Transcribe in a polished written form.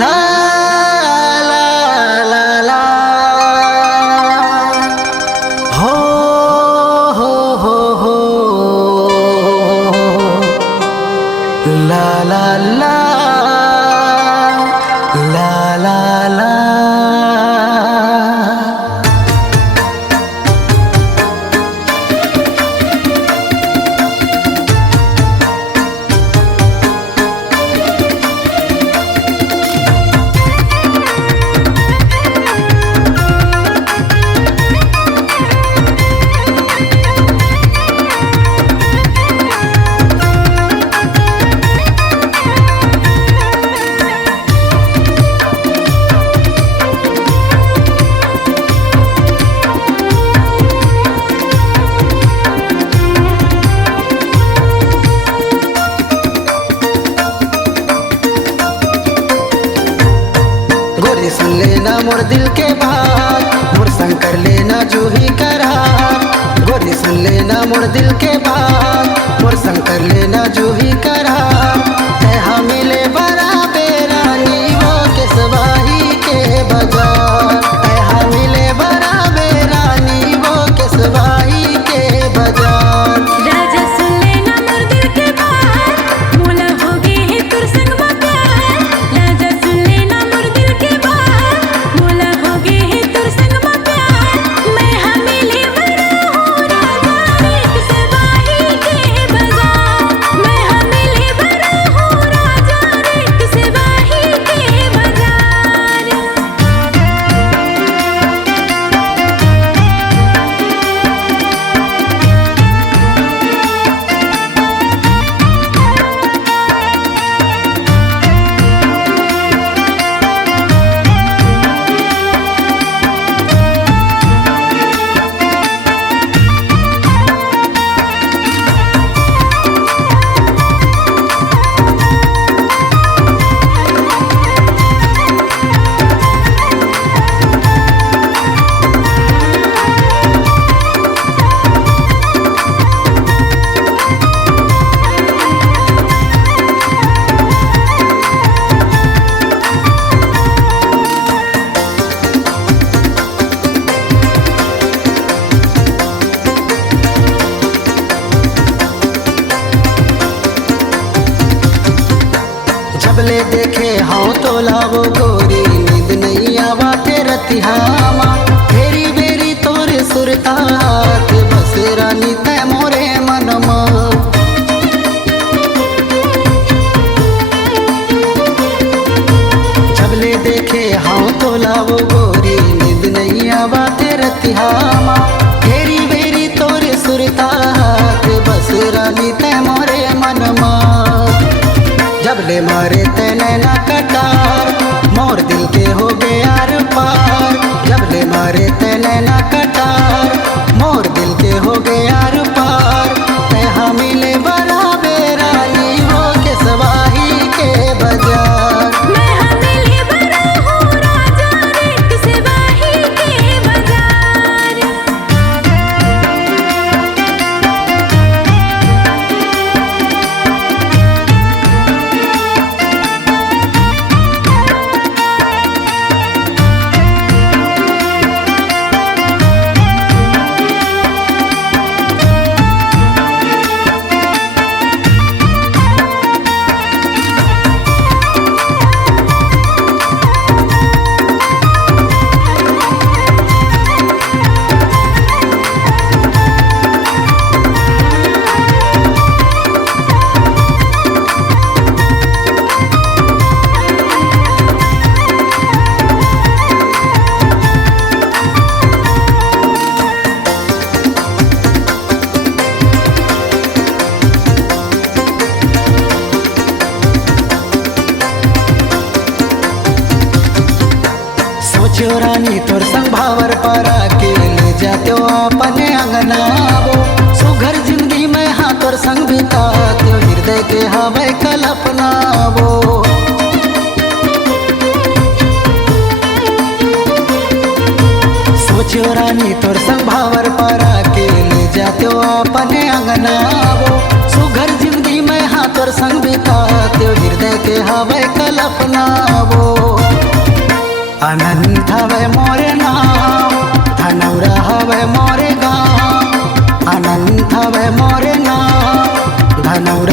ला ला ला ला हो हो हो हो ला ला ला ला ला ला। गोरी सुन लेना मोर दिल के बात, मोर संग कर लेना जो ही करार। गोरी सुन लेना मोर दिल के बात, मोर संग कर लेना जो ही करार। है हम मिले बराबे रानी वो के सवाही के बाजार। है हम मिले बराबे रानी वो के सवाही के बाजार। राजा सुन लेना मोर दिल के बात, मोला होगे है तुर संग बा प्यार। राजा सुन लेना मोर दिल के बात, मोला होगे है तुर संग बा प्यार। मैं हमेले बरा हूँ राजा एक सवाही के बाजार। मैं हमेले बरा हूँ राजा एक सवाही के बाजार। जबले देखे हाँ तो लावो गोरी नींद नहीं आवा के रतिहामा। फेरी बेरी तोरे सुरतात बस रानी तै मोरे मनमा। जबले देखे हाँ तो लावो गोरी नींद नहीं आवा के रतिहामा। फेरी बेरी तोरे सुरतात बस रानी तै मोरे मनमा। जबले मारे तेने ना कटार मोर दिल के हो गए यार पार। जबले मारे तेने ना कटार मोर दिल के हो गए यार पार। ते हम मिले बराबे रानी वो के सवाही के बाजार। मैं हमेले बरा हूँ राजा एक सवाही के बाजार। सोचो रानी तोर संग भावर पारा के ले जाते अपने अंगनावो। सुघर जिंदगी में हाँ तोर संग बिताते हृदय के हवे कल्पनावो। सोचो रानी तोर संग भावर पारा के ले जाते अपने अंगनावो। सुघर जिंदगी में हाँ तोर संग बितात हृदय के हवे कल्पना वो अनंत हवे मोरे नाम धनौरा हवे मोरे गाँव अनंत हवे मोरे नाम धनौरा